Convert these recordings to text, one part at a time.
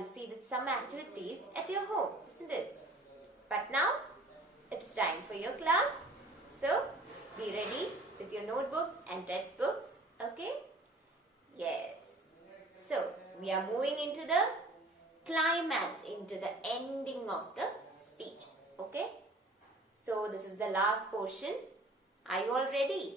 busy with some activities at your home, isn't it? But now it's time for your class. So be ready with your notebooks and textbooks. Okay? Yes. So we are moving into the climax, into the ending of the speech. Okay? So this is the last portion. Are you all ready?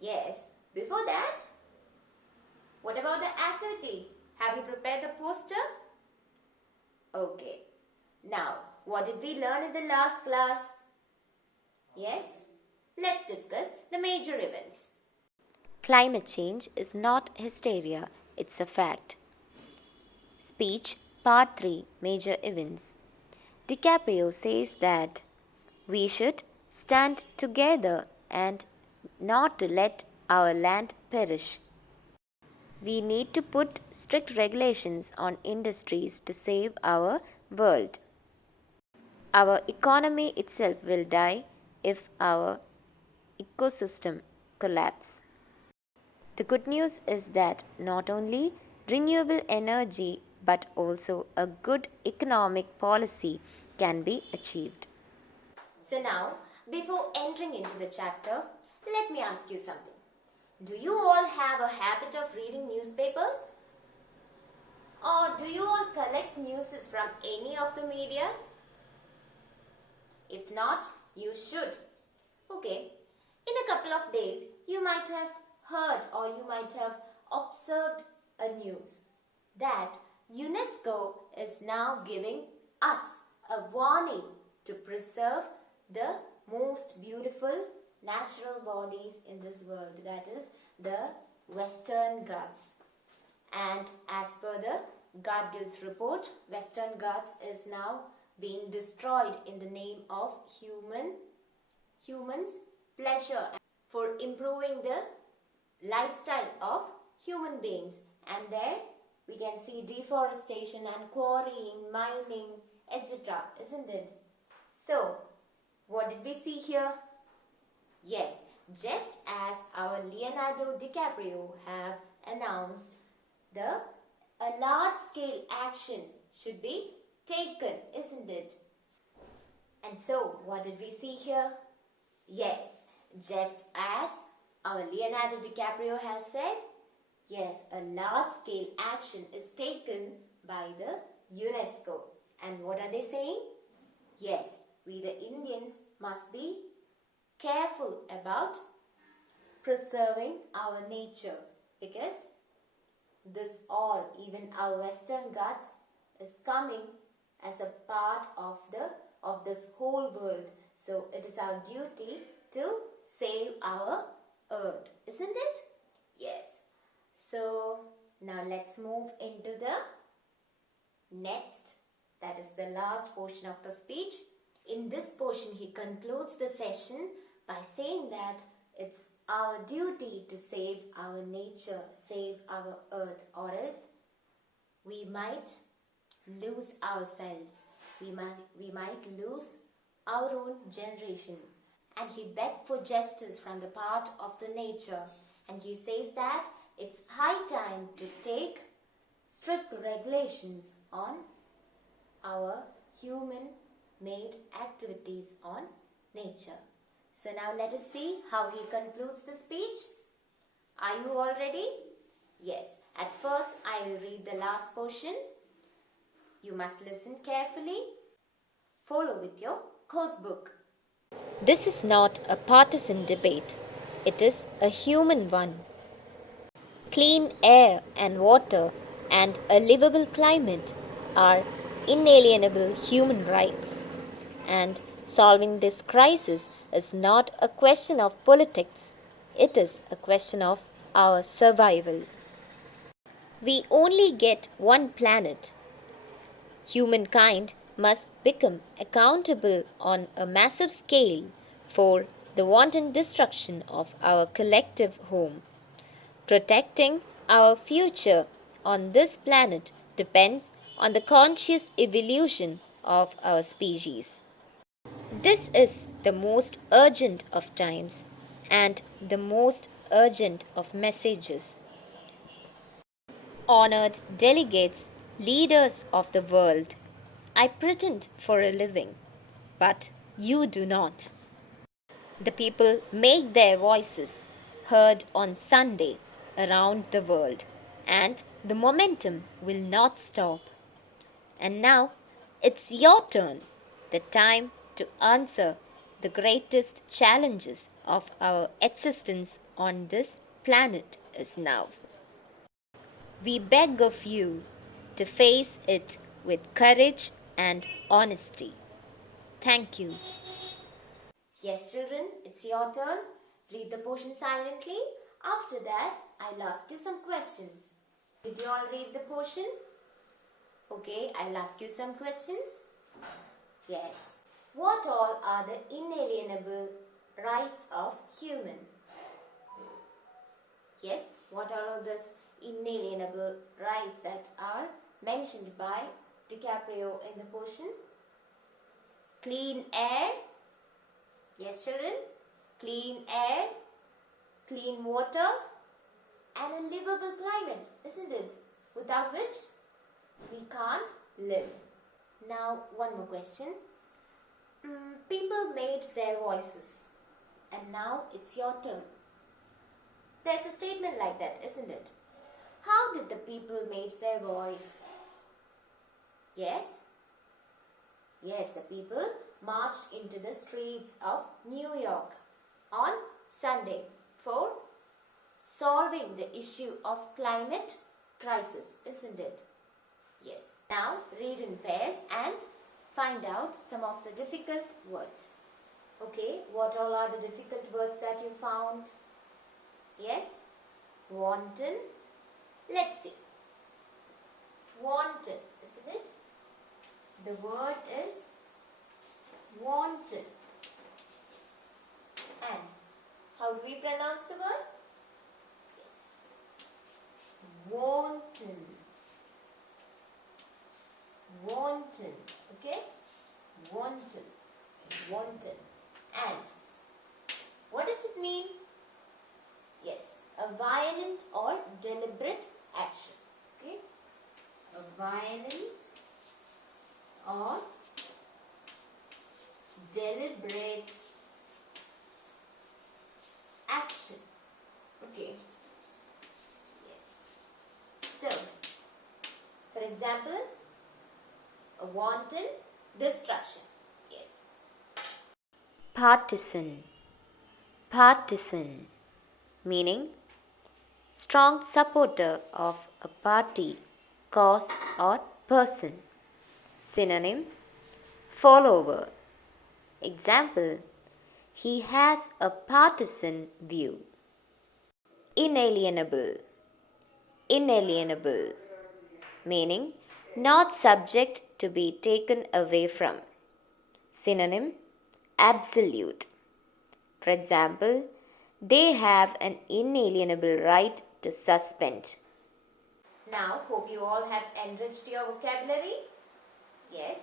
Yes. Before that, what about the activity? Have you prepared the poster? Okay. Now, what did we learn in the last class? Yes? Let's discuss the major events. Climate change is not hysteria, it's a fact. Speech Part 3 Major Events. DiCaprio says that we should stand together and not to let our land perish. We need to put strict regulations on industries to save our world. Our economy itself will die if our ecosystem collapses. The good news is that not only renewable energy but also a good economic policy can be achieved. So now, before entering into the chapter, let me ask you something. Do you all have a habit of reading newspapers? Or do you all collect news from any of the medias? If not, you should. Okay, in a couple of days, you might have heard or you might have observed a news that UNESCO is now giving us a warning to preserve the most beautiful natural bodies in this world, that is the Western Ghats. And as per the Guards report, Western Ghats is now being destroyed in the name of humans' pleasure for improving the lifestyle of human beings. And there we can see deforestation and quarrying, mining, etc. Isn't it? So, what did we see here? Yes, just as our Leonardo DiCaprio have announced, a large-scale action should be taken, isn't it? And so, what did we see here? Yes, just as our Leonardo DiCaprio has said, yes, a large-scale action is taken by the UNESCO. And what are they saying? Yes, we the Indians must be careful about preserving our nature, because this all, even our Western Ghats, is coming as a part of this whole world. So it is our duty to save our earth, isn't it? Yes. So now let's move into the next, that is the last portion of the speech. In this portion, he concludes the session by saying that it's our duty to save our nature, save our earth, or else we might lose ourselves. We might lose our own generation. And he begged for justice from the part of the nature. And he says that it's high time to take strict regulations on our human-made activities on nature. So now let us see how he concludes the speech. Are you all ready? Yes. At first, I will read the last portion. You must listen carefully. Follow with your course book. This is not a partisan debate. It is a human one. Clean air and water and a livable climate are inalienable human rights. And solving this crisis is not a question of politics. It is a question of our survival. We only get one planet. Humankind must become accountable on a massive scale for the wanton destruction of our collective home. Protecting our future on this planet depends on the conscious evolution of our species. This is the most urgent of times and the most urgent of messages. Honored delegates, Leaders of the world, I pretend for a living, but you do not. The people make their voices heard on Sunday around the world, and the momentum will not stop. And now it's your turn, the time to answer the greatest challenges of our existence on this planet is now. We beg of you to face it with courage and honesty. Thank you. Yes, children, it's your turn. Read the portion silently. After that, I'll ask you some questions. Did you all read the portion? Okay, I'll ask you some questions. Yes. What all are the inalienable rights of human? Yes, what are all those inalienable rights that are mentioned by DiCaprio in the portion? Clean air. Yes, children. Clean air, clean water, and a livable climate, isn't it? Without which we can't live. Now, one more question. People made their voices, and now it's your turn. There's a statement like that, isn't it? How did the people make their voice? Yes? Yes, the people marched into the streets of New York on Sunday for solving the issue of climate crisis, isn't it? Yes. Now read in pairs and find out some of the difficult words. Okay, what all are the difficult words that you found? Yes? Wanton. Let's see. Wanton, isn't it? The word is wanton. And how do we pronounce the word? Yes. Wanton. Wanton. Okay? Wanton. Wanton. And what does it mean? Yes. A violent or deliberate action. Okay? A violent or deliberate action. Okay. Yes. So, for example, a wanton destruction. Yes. Partisan. Partisan. Meaning strong supporter of a party, cause or person. Synonym follower. Example, he has a partisan view. Inalienable. Inalienable. Meaning not subject to be taken away from. Synonym absolute. For example, they have an inalienable right to suspend. Now, hope you all have enriched your vocabulary. Yes.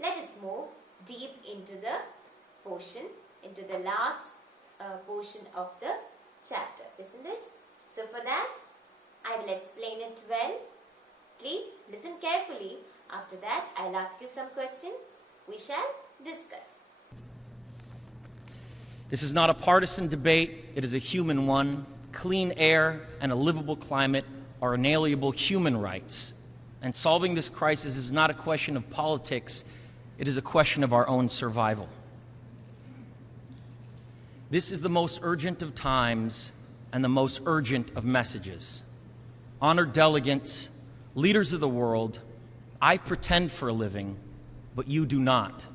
Let us move deep into the portion, into the last portion of the chapter, isn't it? So for that, I will explain it well. Please listen carefully. After that, I'll ask you some questions. We shall discuss. This is not a partisan debate, it is a human one. Clean air and a livable climate are inalienable human rights. And solving this crisis is not a question of politics, it is a question of our own survival. This is the most urgent of times and the most urgent of messages. Honored delegates, leaders of the world, I pretend for a living, but you do not.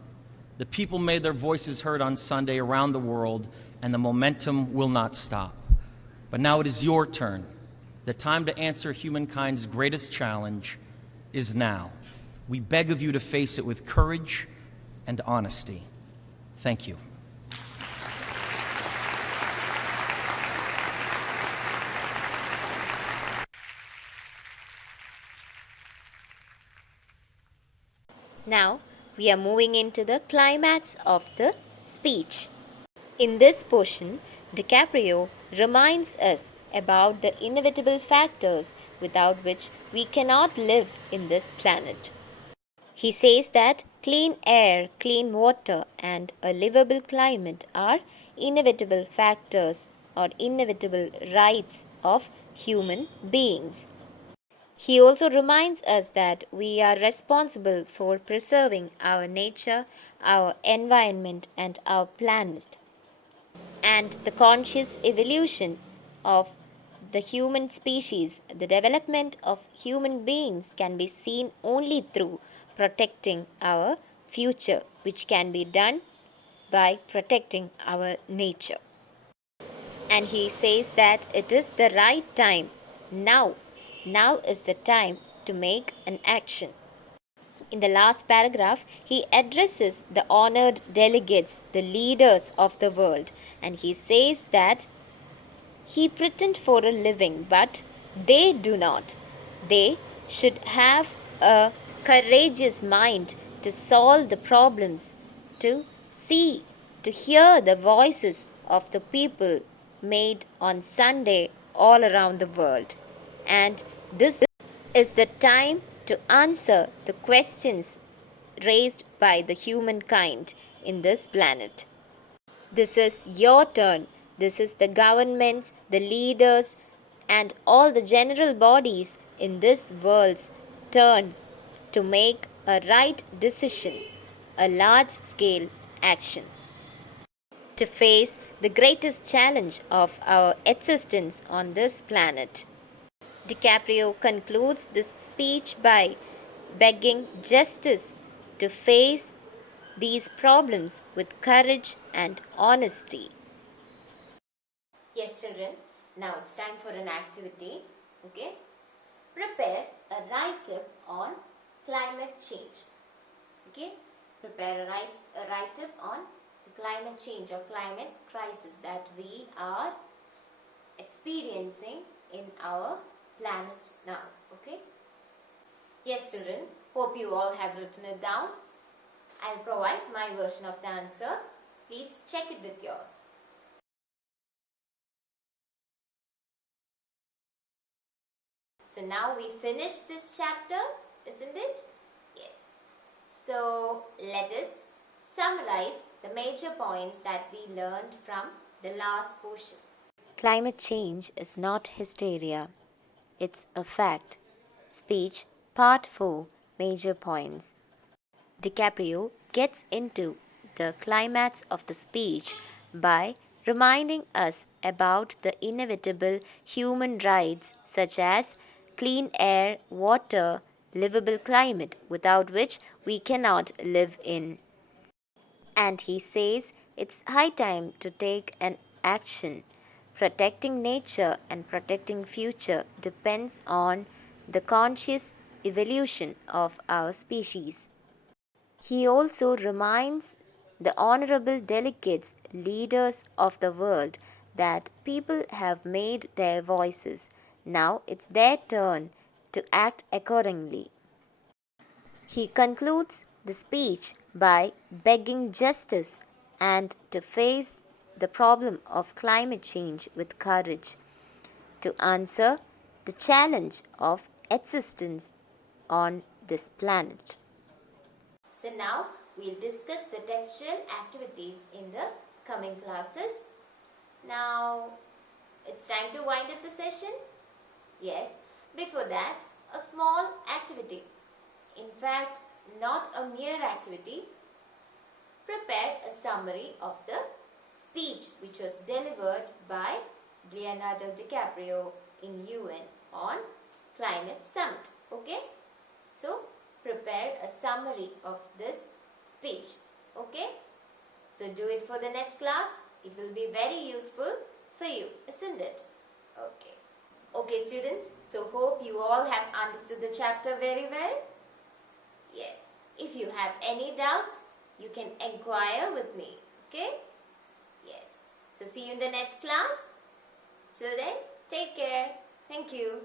The people made their voices heard on Sunday around the world, and the momentum will not stop. But now it is your turn. The time to answer humankind's greatest challenge is now. We beg of you to face it with courage and honesty. Thank you. Now, we are moving into the climax of the speech. In this portion, DiCaprio reminds us about the inevitable factors without which we cannot live in this planet. He says that clean air, clean water, and a livable climate are inevitable factors or inevitable rights of human beings. He also reminds us that we are responsible for preserving our nature, our environment, and our planet. And the conscious evolution of the human species, the development of human beings can be seen only through protecting our future, which can be done by protecting our nature. And he says that it is the right time now. Now is the time to make an action. In the last paragraph, he addresses the honored delegates, the leaders of the world, and he says that he pretend for a living, but they do not. They should have a courageous mind to solve the problems, to see, to hear the voices of the people made on Sunday all around the world. And this is the time to answer the questions raised by the humankind in this planet. This is your turn. This is the governments, the leaders, and all the general bodies in this world's turn to make a right decision, a large scale action, to face the greatest challenge of our existence on this planet. DiCaprio concludes this speech by begging justice to face these problems with courage and honesty. Yes, children, now it's time for an activity. Okay? Prepare a write-up on climate change. Okay? Prepare a write-up on the climate change or climate crisis that we are experiencing in our planet now. Okay? Yes, children, hope you all have written it down. I'll provide my version of the answer. Please check it with yours. So now we finished this chapter, isn't it? Yes. So let us summarize the major points that we learned from the last portion. Climate change is not hysteria. It's a fact. Speech, part 4, major points. DiCaprio gets into the climax of the speech by reminding us about the inevitable human rights such as clean air, water, livable climate, without which we cannot live in. And he says it's high time to take an action. Protecting nature and protecting future depends on the conscious evolution of our species. He also reminds the honorable delegates, leaders of the world, that people have made their voices. Now it's their turn to act accordingly. He concludes the speech by begging justice and to face the problem of climate change with courage, to answer the challenge of existence on this planet. So now we'll discuss the textual activities in the coming classes. Now it's time to wind up the session. Yes, before that, a small activity. In fact, not a mere activity. Prepare a summary of the speech which was delivered by Leonardo DiCaprio in UN on Climate Summit. Okay? So, prepare a summary of this speech. Okay? So, do it for the next class. It will be very useful for you, isn't it? Okay. Okay, students. So, hope you all have understood the chapter very well. Yes. If you have any doubts, you can inquire with me. Okay? Yes. So, see you in the next class. Till then, take care. Thank you.